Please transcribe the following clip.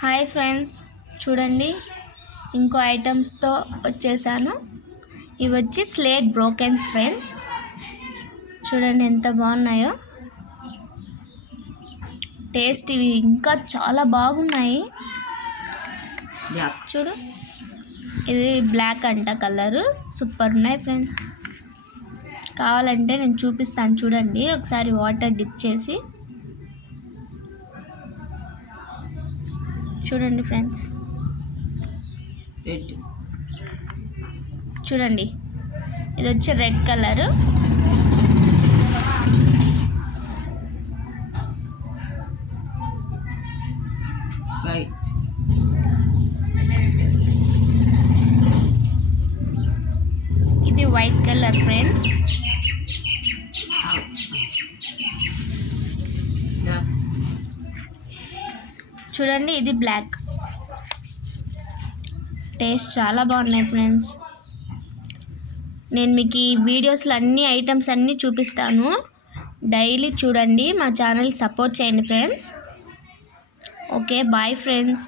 Hi friends, చూడండి ఇంకో ఐటమ్స్తో వచ్చేసాను. ఇవి వచ్చి స్లేట్ బ్రోకెన్స్ ఫ్రెండ్స్. చూడండి ఎంత బాగున్నాయో. టేస్ట్ ఇవి ఇంకా చాలా బాగున్నాయి. చూడు, ఇది బ్లాక్ అంట కలరు. సూపర్ ఉన్నాయి ఫ్రెండ్స్. కావాలంటే నేను చూపిస్తాను చూడండి ఒకసారి వాటర్ డిప్ చేసి. చూడండి ఫ్రెండ్స్, చూడండి ఇది వచ్చి రెడ్ కలరు. ఇది వైట్ కలర్ ఫ్రెండ్స్. చూడండి ఇది బ్లాక్. టేస్ట్ చాలా బాగున్నాయి ఫ్రెండ్స్. నేను మీకు ఈ వీడియోస్లో అన్ని ఐటమ్స్ అన్నీ చూపిస్తాను. డైలీ చూడండి, మా ఛానల్ సపోర్ట్ చేయండి ఫ్రెండ్స్. Okay, bye friends.